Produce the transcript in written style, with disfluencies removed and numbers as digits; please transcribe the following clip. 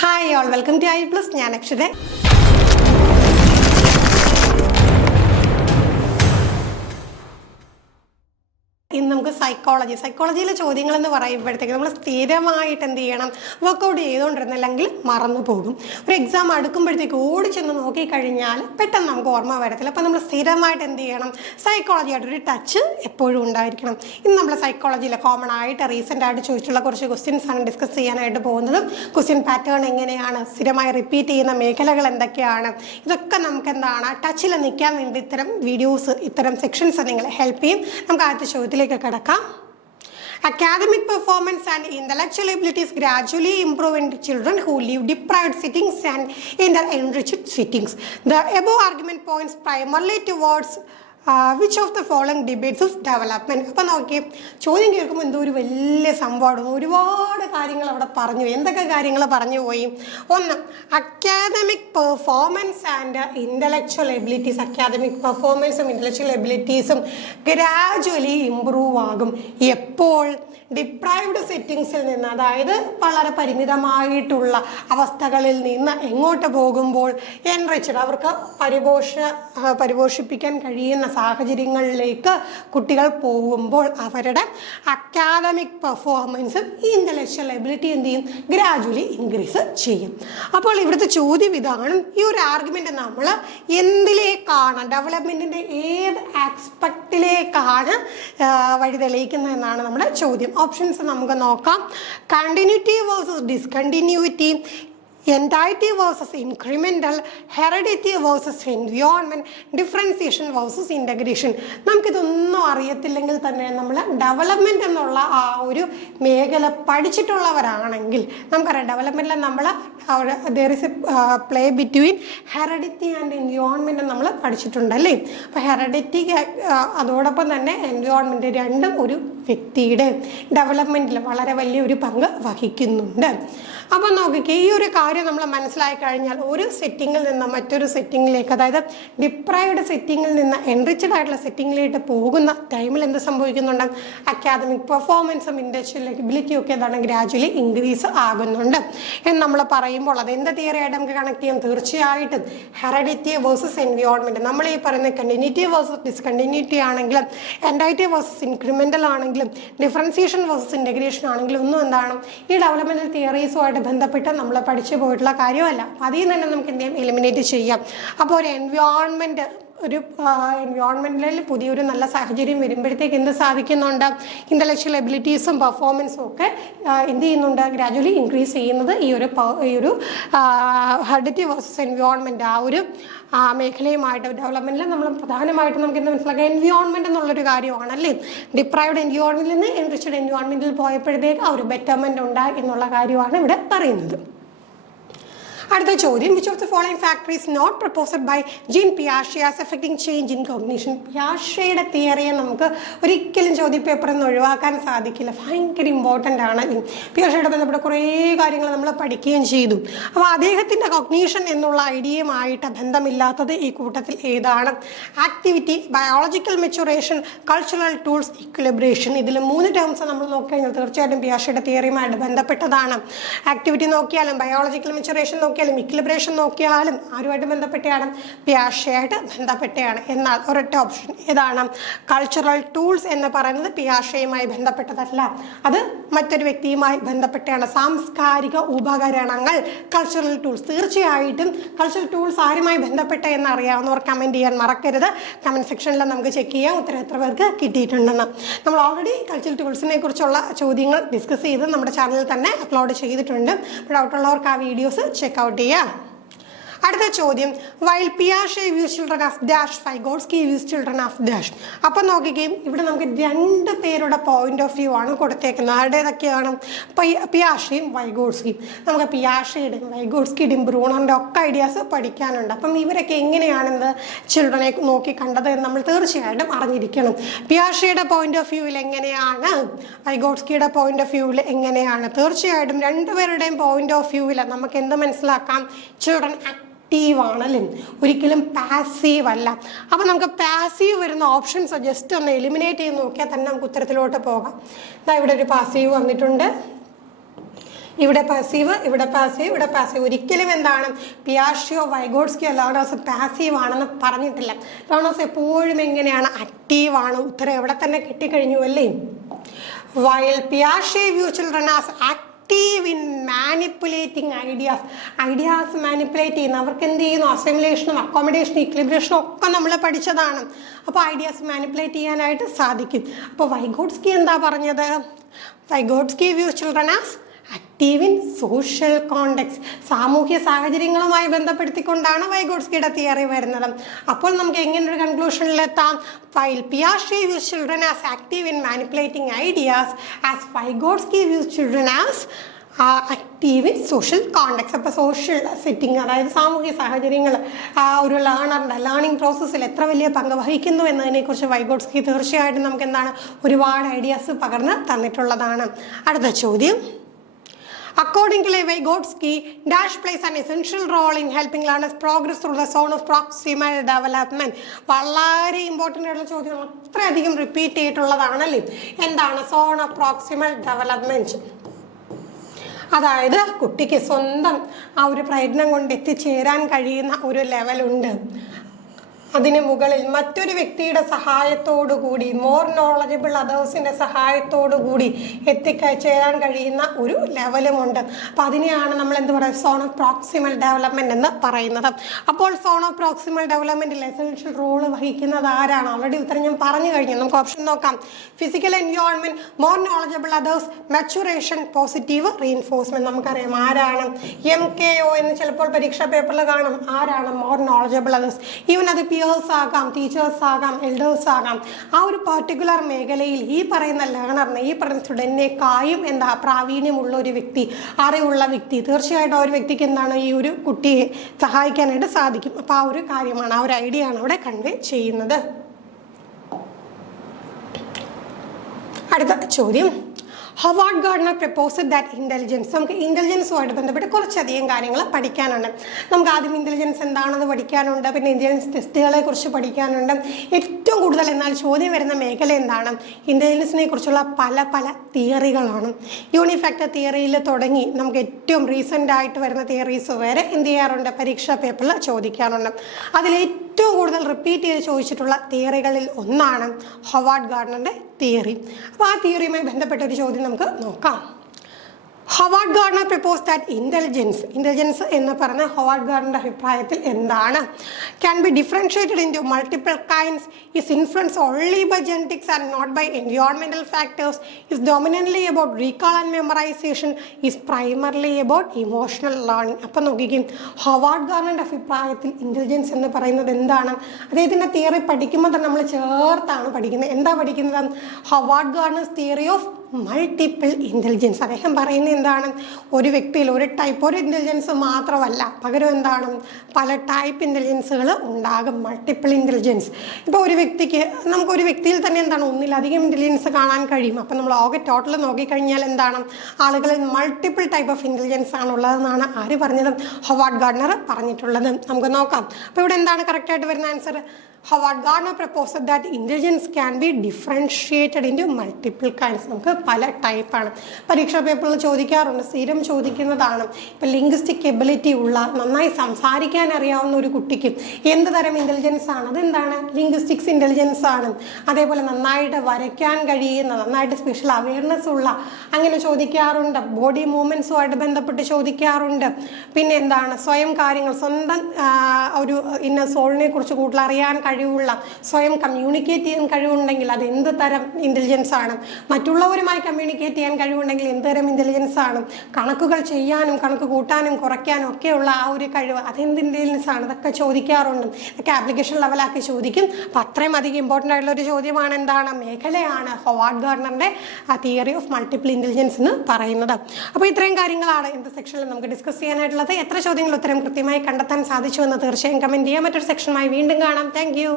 Hi all, welcome to I Plus. ഞാൻ അക്ഷര. ഇന്ന് നമുക്ക് സൈക്കോളജിയിലെ ചോദ്യങ്ങൾ എന്ന് പറയുമ്പോഴത്തേക്ക് നമ്മൾ സ്ഥിരമായിട്ട് എന്ത് ചെയ്യണം, വർക്കൗട്ട് ചെയ്തുകൊണ്ടിരുന്നില്ലെങ്കിൽ മറന്നു പോകും. ഒരു എക്സാം അടുക്കുമ്പോഴത്തേക്ക് ഓടി ചെന്ന് നോക്കിക്കഴിഞ്ഞാൽ പെട്ടെന്ന് നമുക്ക് ഓർമ്മ വരത്തില്ല. അപ്പോൾ നമ്മൾ സ്ഥിരമായിട്ട് എന്ത് ചെയ്യണം, സൈക്കോളജിയായിട്ടൊരു ടച്ച് എപ്പോഴും ഉണ്ടായിരിക്കണം. ഇന്ന് നമ്മൾ സൈക്കോളജിയിലെ കോമൺ ആയിട്ട് റീസെൻ്റ് ആയിട്ട് ചോദിച്ചിട്ടുള്ള കുറച്ച് ക്വസ്റ്റ്യൻസ് ആണ് ഡിസ്കസ് ചെയ്യാനായിട്ട് പോകുന്നത്. ക്വസ്റ്റ്യൻ പാറ്റേൺ എങ്ങനെയാണ്, സ്ഥിരമായി റിപ്പീറ്റ് ചെയ്യുന്ന മേഖലകൾ എന്തൊക്കെയാണ്, ഇതൊക്കെ നമുക്ക് എന്താണ് ടച്ചിൽ നിൽക്കാൻ വേണ്ടി ഇത്തരം വീഡിയോസ്, ഇത്തരം സെക്ഷൻസ് നിങ്ങളെ ഹെൽപ്പ് ചെയ്യും. നമുക്ക് ആദ്യത്തെ ചോദ്യത്തിലേക്ക് കിടക്കാം. Academic performance and intellectual abilities gradually improve in children who live deprived settings and in the enriched settings. The above argument points primarily towards which of the following debates of development. അപ്പം നോക്കി, ചോദ്യം കേൾക്കുമ്പോൾ എന്തോ ഒരു വലിയ സംഭവമാണ്, ഒരുപാട് കാര്യങ്ങൾ അവിടെ പറഞ്ഞു. എന്തൊക്കെ കാര്യങ്ങൾ പറഞ്ഞു പോയി? ഒന്ന്, academic performance and intellectual abilities. Academic പെർഫോമൻസും ഇൻ്റലക്ച്വൽ എബിലിറ്റീസും ഗ്രാജുവലി ഇമ്പ്രൂവ് ആകും. എപ്പോൾ? ഡിപ്രൈവ്ഡ് സെറ്റിങ്സിൽ നിന്ന്, അതായത് വളരെ പരിമിതമായിട്ടുള്ള അവസ്ഥകളിൽ നിന്ന് എങ്ങോട്ട് പോകുമ്പോൾ എൻറിച്ച്ഡ്, അവർക്ക് പരിപോഷിപ്പിക്കാൻ കഴിയുന്ന സാഹചര്യങ്ങളിലേക്ക് കുട്ടികൾ പോകുമ്പോൾ അവരുടെ അക്കാദമിക് പെർഫോമൻസും ഇൻ്റലക്ച്വൽ എബിലിറ്റി എന്ത് ചെയ്യും, ഗ്രാജുവലി ഇൻക്രീസ് ചെയ്യും. അപ്പോൾ ഇവിടുത്തെ ചോദ്യം ഇതാണ്, ഈ ഒരു ആർഗ്യുമെൻ്റ് നമ്മൾ എന്തിലേക്കാണ്, ഡെവലപ്മെൻറ്റിൻ്റെ ഏത് ആസ്പെക്റ്റിലേക്കാണ് വഴി തെളിയിക്കുന്നതെന്നാണ് നമ്മുടെ ചോദ്യം. ഓപ്ഷൻസ് നമുക്ക് നോക്കാം. Continuity versus discontinuity, entity versus incremental, heredity versus environment, differentiation versus integration. നമുക്കിതൊന്നും അറിയത്തില്ലെങ്കിൽ തന്നെ നമ്മൾ ഡെവലപ്മെൻറ്റ് എന്നുള്ള ആ ഒരു മേഖല പഠിച്ചിട്ടുള്ളവരാണെങ്കിൽ നമുക്കറിയാം, ഡെവലപ്മെൻറ്റിൽ നമ്മൾ there is A play between heredity and environment നമ്മൾ പഠിച്ചിട്ടുണ്ട് അല്ലേ. അപ്പോൾ ഹെറിഡിറ്റി അതോടൊപ്പം തന്നെ എൻവിയോൺമെൻറ്റ് രണ്ടും ഒരു വ്യക്തിയുടെ ഡെവലപ്മെൻറ്റിൽ വളരെ വലിയൊരു പങ്ക് വഹിക്കുന്നുണ്ട്. അപ്പോൾ നോക്കിക്കേ, ഈ ഒരു കാര്യം നമ്മൾ മനസ്സിലാക്കി കഴിഞ്ഞാൽ ഒരു സെറ്റിങ്ങിൽ നിന്ന് മറ്റൊരു സെറ്റിങ്ങിലേക്ക്, അതായത് ഡിപ്രൈവ്ഡ് സെറ്റിങ്ങിൽ നിന്ന് എൻറിച്ച്ഡ് ആയിട്ടുള്ള സെറ്റിങ്ങിലേക്ക് പോകുന്ന ടൈമിൽ എന്ത് സംഭവിക്കുന്നുണ്ട്, അക്കാദമിക് പെർഫോമൻസും ഇൻ്റലക്ച്വൽ എബിലിറ്റിയും ഒക്കെ എന്താണ് ഗ്രാജുവലി ഇൻക്രീസ് ആകുന്നുണ്ട് എന്ന് നമ്മൾ പറയുമ്പോൾ അത് എന്ത് തിയറിയായിട്ട് നമുക്ക് കണക്ട് ചെയ്യാം? തീർച്ചയായിട്ടും ഹെറിഡിറ്റി വേഴ്സസ് എൻവിയോൺമെൻറ്റ്. നമ്മൾ ഈ പറയുന്ന കണ്ടിന്യൂറ്റി വേഴ്സസ് ഡിസ്കണ്ടിന്യൂറ്റി ആണെങ്കിലും, എൻറ്റൈറ്റി വേഴ്സസ് ഇൻക്രിമെൻ്റൽ ആണെങ്കിലും, ഡിഫറൻസിയേഷൻ വേഴ്സസ് ഇൻ്റഗ്രേഷൻ ആണെങ്കിലും ഒന്നും എന്താണ് ഈ ഡെവലപ്മെൻറ്റൽ തിയറീസുമായിട്ട് ബന്ധപ്പെട്ട് നമ്മൾ പഠിച്ചു പോയിട്ടുള്ള കാര്യമല്ല. അതിൽ നിന്ന് തന്നെ നമുക്ക് എന്ത് ചെയ്യാം, എലിമിനേറ്റ് ചെയ്യാം. അപ്പോൾ ഒരു എൻവയോൺമെൻറ്റിൽ പുതിയൊരു നല്ല സാഹചര്യം വരുമ്പോഴത്തേക്ക് എന്ത് സാധിക്കുന്നുണ്ട്, ഇൻ്റലക്ച്വൽ എബിലിറ്റീസും പെർഫോമൻസും ഒക്കെ എന്ത് ചെയ്യുന്നുണ്ട്, ഗ്രാജുവലി ഇൻക്രീസ് ചെയ്യുന്നത് ഈ ഒരു ഹെറിഡിറ്റി വേഴ്സസ് എൻവയോൺമെൻറ്റ് ആ ഒരു മേഖലയുമായിട്ട് ഡെവലപ്മെൻറ്റിൽ നമ്മൾ പ്രധാനമായിട്ടും നമുക്ക് എന്ത് മനസ്സിലാക്കാം, എൻവയോൺമെൻറ്റ് എന്നുള്ളൊരു കാര്യമാണല്ലേ. ഡിപ്രൈവ്ഡ് എൻവയോൺമെൻറ്റിൽ നിന്ന് എൻറിച്ച്ഡ് എൻവയോൺമെൻറ്റിൽ പോയപ്പോഴത്തേക്ക് ആ ഒരു ബെറ്റർമെൻറ്റ് ഉണ്ടായി എന്നുള്ള കാര്യമാണ് ഇവിടെ പറയുന്നത്. അടുത്ത ചോദ്യം, which of the following factor is not proposed by Jean പിയാഷെ as affecting change in cognition. പിയാഷെയുടെ തിയറിയെ നമുക്ക് ഒരിക്കലും ചോദ്യപേപ്പറിൽ നിന്ന് ഒഴിവാക്കാൻ സാധിക്കില്ല, ഭയങ്കര ഇമ്പോർട്ടൻ്റ് ആണ്. പിയാഷെയുടെ ബന്ധപ്പെട്ട കുറേ കാര്യങ്ങൾ നമ്മൾ പഠിക്കുകയും ചെയ്തു. അപ്പോൾ അദ്ദേഹത്തിൻ്റെ കോഗ്നിഷൻ എന്നുള്ള ഐഡിയയുമായിട്ട് ബന്ധമില്ലാത്തത് ഈ കൂട്ടത്തിൽ ഏതാണ്? Activity, biological maturation, cultural tools, equilibration. ഇതിൽ 3 ടേംസ് നമ്മൾ നോക്കിക്കഴിഞ്ഞാൽ തീർച്ചയായിട്ടും പിയാഷെയുടെ തിയറിയുമായിട്ട് ബന്ധപ്പെട്ടതാണ്. ആക്ടിവിറ്റി നോക്കിയാലും, ബയോളജിക്കൽ മെച്ചുറേഷൻ നോക്കിയാലും, ഇക്വിലിബ്രേഷൻ നോക്കിയാലും ആരുമായിട്ട് ബന്ധപ്പെട്ടാണ്? പിയാഷെയായിട്ട് ബന്ധപ്പെട്ടാണ്. എന്നാൽ ഒരൊറ്റ ഓപ്ഷൻ ഏതാണ്? കൾച്ചറൽ ടൂൾസ് എന്ന് പറയുന്നത് പിയാഷെയുമായി ബന്ധപ്പെട്ടതല്ല, അത് മറ്റൊരു വ്യക്തിയുമായി ബന്ധപ്പെട്ടാണ്. സാംസ്കാരിക ഉപകരണങ്ങൾ, കൾച്ചറൽ ടൂൾസ്. തീർച്ചയായിട്ടും കൾച്ചറൽ ടൂൾസ് ആരുമായി ബന്ധപ്പെട്ട എന്ന് അറിയാവുന്നവർ കമൻറ്റ് ചെയ്യാൻ മറക്കരുത്. കമൻറ്റ് സെക്ഷനിൽ നമുക്ക് ചെക്ക് ചെയ്യാം ഉത്തരം എത്ര പേർക്ക് കിട്ടിയിട്ടുണ്ടെന്ന്. നമ്മൾ ഓൾറെഡി കൾച്ചറൽ ടൂൾസിനെ കുറിച്ചുള്ള ചോദ്യങ്ങൾ ഡിസ്കസ് ചെയ്ത് നമ്മുടെ ചാനലിൽ തന്നെ അപ്ലോഡ് ചെയ്തിട്ടുണ്ട്. ഡൗട്ടുള്ളവർക്ക് ആ വീഡിയോസ് ചെക്ക് ഔട്ട് ചെയ്യാം. അടുത്ത ചോദ്യം, വൈൽ പിയാഷെ views children of dash, Vygotsky views children of dash. അപ്പം നോക്കുകയും ഇവിടെ നമുക്ക് 2 പേരുടെ പോയിന്റ് ഓഫ് വ്യൂ ആണ് കൊടുത്തേക്കുന്നത്. ആരുടെ ഏതൊക്കെയാണ്? പിയാഷെയും വൈഗോട്സ്കിയും. നമുക്ക് പിയാഷെയുടെയും വൈഗോട്സ്കിയുടെയും ബ്രൂണറിൻ്റെ ഒക്കെ ഐഡിയാസ് പഠിക്കാനുണ്ട്. അപ്പം ഇവരൊക്കെ എങ്ങനെയാണെന്ന് ചിൽഡ്രനെ നോക്കി കണ്ടത് എന്ന് നമ്മൾ തീർച്ചയായിട്ടും അറിഞ്ഞിരിക്കണം. പിയാഷെയുടെ പോയിന്റ് ഓഫ് വ്യൂവിൽ എങ്ങനെയാണ്, വൈഗോട്സ്കിയുടെ പോയിന്റ് ഓഫ് വ്യൂവിൽ എങ്ങനെയാണ്? തീർച്ചയായിട്ടും 2 പേരുടെയും പോയിന്റ് ഓഫ് വ്യൂവിൽ നമുക്ക് എന്ത് മനസ്സിലാക്കാം? ചിൽഡ്രൻ ആക്റ്റീവാണല്ലേ, ഒരിക്കലും പാസീവ് അല്ല. അപ്പോൾ നമുക്ക് പാസീവ് വരുന്ന ഓപ്ഷൻസ് ജസ്റ്റ് ഒന്ന് എലിമിനേറ്റ് ചെയ്ത് നോക്കിയാൽ തന്നെ നമുക്ക് ഉത്തരത്തിലോട്ട് പോകാം. ഇവിടെ ഒരു പാസീവ് വന്നിട്ടുണ്ട്, ഇവിടെ പാസീവ്, ഇവിടെ പാസീവ്, ഇവിടെ പാസീവ്. ഒരിക്കലും എന്താണ് പിയാഷെയോ വൈഗോട്സ്കിയോ ലേണേഴ്സ് പാസീവ് ആണെന്ന് പറഞ്ഞിട്ടില്ല. ലേണേഴ്സ് എപ്പോഴും എങ്ങനെയാണ് ആക്റ്റീവാണ്. ഉത്തരം എവിടെ തന്നെ കിട്ടിക്കഴിഞ്ഞു അല്ലേ. വൈൽ പിയാഷെ view children as active in manipulating ideas manipulate ചെയ്യുന്ന അവർക്ക് എന്ത് ചെയ്യുന്നു, അസിമുലേഷനും അക്കോമഡേഷനും ഇക്ലിബ്രേഷനും ഒക്കെ നമ്മൾ പഠിച്ചതാണ്. അപ്പോൾ ഐഡിയാസ് മാനിപ്പുലേറ്റ് ചെയ്യാനായിട്ട് സാധിക്കും. അപ്പോൾ വൈഗോട്സ്കി എന്താ പറഞ്ഞത്, Vygotsky views children as active in social context, സാമൂഹ്യ സാഹചര്യങ്ങളുമായി ബന്ധപ്പെടുത്തിക്കൊണ്ടാണ് വൈഗോട്സ്കിയുടെ തിയറി വരുന്നത്. അപ്പോൾ നമുക്ക് എങ്ങനെ ഒരു കൺക്ലൂഷനിലെത്താം, വൈൽ പിയാഷെ views children as active in manipulating ideas as Vygotsky views children as active in social context. അപ്പോൾ സോഷ്യൽ സെറ്റിംഗ്, അതായത് സാമൂഹ്യ സാഹചര്യങ്ങൾ ഒരു ലേണറിൻ്റെ ലേണിംഗ് പ്രോസസ്സിൽ എത്ര വലിയ പങ്ക് വഹിക്കുന്നു എന്നതിനെക്കുറിച്ച് വൈഗോട്സ്കി തീർച്ചയായിട്ടും നമുക്ക് എന്താണ് ഒരുപാട് ഐഡിയാസ് പകർന്ന് തന്നിട്ടുള്ളതാണ്. അടുത്ത ചോദ്യം, according to Vygotsky, dash plays an essential role in helping learners progress through the zone of proximal development. വളരെ ഇമ്പോർട്ടൻ്റ് ആയിട്ടുള്ള ചോദ്യം, അത്രയധികം റിപ്പീറ്റ് ചെയ്തിട്ടുള്ളതാണല്ലേ. എന്താണ് സോൺ ഓഫ് പ്രോക്സിമൽ ഡെവലപ്മെൻറ്റ്? അതായത് കുട്ടിക്ക് സ്വന്തം ആ ഒരു പ്രയത്നം കൊണ്ട് എത്തിച്ചേരാൻ കഴിയുന്ന ഒരു ലെവലുണ്ട്. അതിന് മുകളിൽ മറ്റൊരു വ്യക്തിയുടെ സഹായത്തോടു കൂടി, മോർ നോളജബിൾ അതേഴ്സിൻ്റെ സഹായത്തോടു കൂടി എത്തിച്ചേരാൻ കഴിയുന്ന ഒരു ലെവലുമുണ്ട്. അപ്പോൾ അതിനെയാണ് നമ്മൾ എന്ത് പറയുക, സോൺ ഓഫ് പ്രോക്സിമൽ ഡെവലപ്മെൻറ്റ് എന്ന് പറയുന്നത്. അപ്പോൾ സോൺ ഓഫ് പ്രോക്സിമൽ ഡെവലപ്മെൻറ്റിൽ എസെൻഷ്യൽ റോള് വഹിക്കുന്നത് ആരാണ്? ഓൾറെഡി ഉത്തരം ഞാൻ പറഞ്ഞു കഴിഞ്ഞു. നമുക്ക് ഓപ്ഷൻ നോക്കാം. Physical environment, more knowledgeable others, maturation, positive reinforcement. നമുക്കറിയാം ആരാണ്. MKO എന്ന് ചിലപ്പോൾ പരീക്ഷാ പേപ്പറിൽ കാണും. ആരാണ് മോർ നോളജബിൾ അതേഴ്സ്? ഈവൻ അത് ആകാം, ടീച്ചേഴ്സ് ആകാം, എൽഡേഴ്സ് ആകാം. ആ ഒരു പർട്ടിക്കുലർ മേഖലയിൽ ഈ പറയുന്ന ലേണറിനെ, ഈ പറയുന്ന സ്റ്റുഡൻറ്റിനേക്കായും എന്താ പ്രാവീണ്യമുള്ള ഒരു വ്യക്തി, അറിവുള്ള വ്യക്തി, തീർച്ചയായിട്ടും ആ ഒരു വ്യക്തിക്ക് എന്താണ് ഈ ഒരു കുട്ടിയെ സഹായിക്കാനായിട്ട് സാധിക്കും. അപ്പോൾ ആ ഒരു കാര്യമാണ്, ആ ഒരു ഐഡിയ ആണ് അവിടെ കൺവേ ചെയ്യുന്നത്. അടുത്ത ചോദ്യം, Howard Gardner proposed that intelligence. നമുക്ക് ഇൻ്റലിജൻസുമായിട്ട് ബന്ധപ്പെട്ട് കുറച്ചധികം കാര്യങ്ങൾ പഠിക്കാനുണ്ട്. നമുക്ക് ആദ്യം ഇൻ്റലിജൻസ് എന്താണെന്ന് പഠിക്കാനുണ്ട്, പിന്നെ ഇൻ്റലിജൻസ് ടെസ്റ്റുകളെ കുറിച്ച് പഠിക്കാനുണ്ട്. ഏറ്റവും കൂടുതൽ എന്നാൽ ചോദ്യം വരുന്ന മേഖല എന്താണ്, ഇൻ്റലിജൻസിനെ കുറിച്ചുള്ള പല പല തിയറികളാണ്. യൂണിഫാക്ടർ തിയറിയിൽ തുടങ്ങി നമുക്ക് ഏറ്റവും റീസെൻ്റ് ആയിട്ട് വരുന്ന തിയറീസ് വരെ എന്ത് ചെയ്യാറുണ്ട്, പരീക്ഷാ പേപ്പറിൽ ചോദിക്കാറുണ്ട്. അതിൽ ഏറ്റവും കൂടുതൽ റിപ്പീറ്റ് ചെയ്ത് ചോദിച്ചിട്ടുള്ള തിയറികളിൽ ഒന്നാണ് ഹവാർഡ് ഗാർഡനറിൻ്റെ തിയറി. അപ്പോൾ ആ തിയറിയുമായി ബന്ധപ്പെട്ട ഒരു ചോദ്യം നമുക്ക് നോക്കാം. Howard Gardner propose that intelligence എന്ന് പറഞ്ഞ ഹവാർഡ് ഗാർഡനറുടെ അഭിപ്രായത്തിൽ എന്താണ്, can be differentiated into multiple kinds, is influence only by genetics and not by environmental factors, is dominantly about recall and memorization, is primarily about emotional learning. അപ്പം നോക്കിക്കും, Howard ഗാർഡനറുടെ അഭിപ്രായത്തിൽ intelligence എന്ന് പറയുന്നത് എന്താണ്? അദ്ദേഹത്തിൻ്റെ തിയറി പഠിക്കുമ്പോൾ തന്നെ നമ്മൾ ചേർത്താണ് പഠിക്കുന്നത്. എന്താ പഠിക്കുന്നത്? Howard Gardner's theory of multiple intelligence. അദ്ദേഹം പറയുന്നത് എന്താണ്, ഒരു വ്യക്തിയിൽ ഒരു ഇൻ്റലിജൻസ് മാത്രമല്ല, പകരം എന്താണ് പല ടൈപ്പ് ഇൻ്റലിജൻസുകൾ ഉണ്ടാകും, മൾട്ടിപ്പിൾ ഇൻ്റലിജൻസ്. ഇപ്പോൾ ഒരു വ്യക്തിക്ക്, നമുക്കൊരു വ്യക്തിയിൽ തന്നെ എന്താണ് ഒന്നിലധികം ഇൻ്റലിജൻസ് കാണാൻ കഴിയും. അപ്പം നമ്മൾ ടോട്ടൽ നോക്കിക്കഴിഞ്ഞാൽ എന്താണ്, ആളുകളിൽ മൾട്ടിപ്പിൾ ടൈപ്പ് ഓഫ് ഇൻ്റലിജൻസ് ആണുള്ളതെന്നാണ് ആര് പറഞ്ഞത്, ഹവാർഡ് ഗാർഡനർ പറഞ്ഞിട്ടുള്ളത്. നമുക്ക് നോക്കാം. അപ്പോൾ ഇവിടെ എന്താണ് കറക്റ്റായിട്ട് വരുന്ന answer? Howard Gardner proposed that intelligence can be differentiated into multiple kinds. നമുക്ക് പല ടൈപ്പാണ്, പരീക്ഷാ പേപ്പറിൽ ചോദിക്കാറുണ്ട്, സ്ഥിരം ചോദിക്കുന്നതാണ്. ഇപ്പം ലിംഗ്വിസ്റ്റിക് എബിലിറ്റി ഉള്ള, നന്നായി സംസാരിക്കാൻ അറിയാവുന്ന ഒരു കുട്ടിക്ക് എന്ത് തരം ഇൻ്റലിജൻസ് ആണ്? അതെന്താണ്, ലിംഗ്വിസ്റ്റിക്സ് ഇൻ്റലിജൻസ് ആണ്. അതേപോലെ നന്നായിട്ട് വരയ്ക്കാൻ കഴിയുന്ന, നന്നായിട്ട് സ്പെഷ്യൽ അവയർനെസ് ഉള്ള, അങ്ങനെ ചോദിക്കാറുണ്ട്. ബോഡി മൂവ്മെൻറ്റ്സുമായിട്ട് ബന്ധപ്പെട്ട് ചോദിക്കാറുണ്ട്. പിന്നെ എന്താണ്, സ്വയം കാര്യങ്ങൾ, സ്വന്തം ഒരു ഇന്ന സോളിനെ കുറിച്ച് കൂടുതൽ അറിയാൻ കഴിവുള്ള, സ്വയം കമ്മ്യൂണിക്കേറ്റ് ചെയ്യാൻ കഴിവുണ്ടെങ്കിൽ അത് എന്ത് തരം ഇൻ്റലിജൻസ് ആണ്? മറ്റുള്ളവരുമായി കമ്മ്യൂണിക്കേറ്റ് ചെയ്യാൻ കഴിവുണ്ടെങ്കിൽ എന്ത് തരം ഇൻ്റലിജൻസ് ആണ്? കണക്കുകൾ ചെയ്യാനും കണക്ക് കൂട്ടാനും കുറയ്ക്കാനും ഒക്കെയുള്ള ആ ഒരു കഴിവ്, അതെന്ത് ഇൻ്റലിജൻസ് ആണ്? അതൊക്കെ ചോദിക്കാറുണ്ട്. ഇതൊക്കെ ആപ്ലിക്കേഷൻ ലെവലാക്കി ചോദിക്കും. അപ്പം അത്രയും അധികം ഇമ്പോർട്ടൻ്റ് ആയിട്ടുള്ള ഒരു ചോദ്യമാണ്, എന്താണ്, മേഖലയാണ് ഹവാർഡ് ഗാർഡനറിൻ്റെ തിയറി ഓഫ് മൾട്ടിപ്പിൾ ഇൻ്റലിജൻസ് എന്ന് പറയുന്നത്. അപ്പോൾ ഇത്രയും കാര്യങ്ങളാണ് ഇന്നത്തെ സെക്ഷനിൽ നമുക്ക് ഡിസ്കസ് ചെയ്യാനായിട്ടുള്ളത്. എത്ര ചോദ്യങ്ങൾ ഉത്തരം കൃത്യമായി കണ്ടെത്താൻ സാധിച്ചു എന്ന് തീർച്ചയായും കമൻറ്റ് ചെയ്യാം. മറ്റൊരു സെക്ഷനുമായി വീണ്ടും കാണാം. Thank you.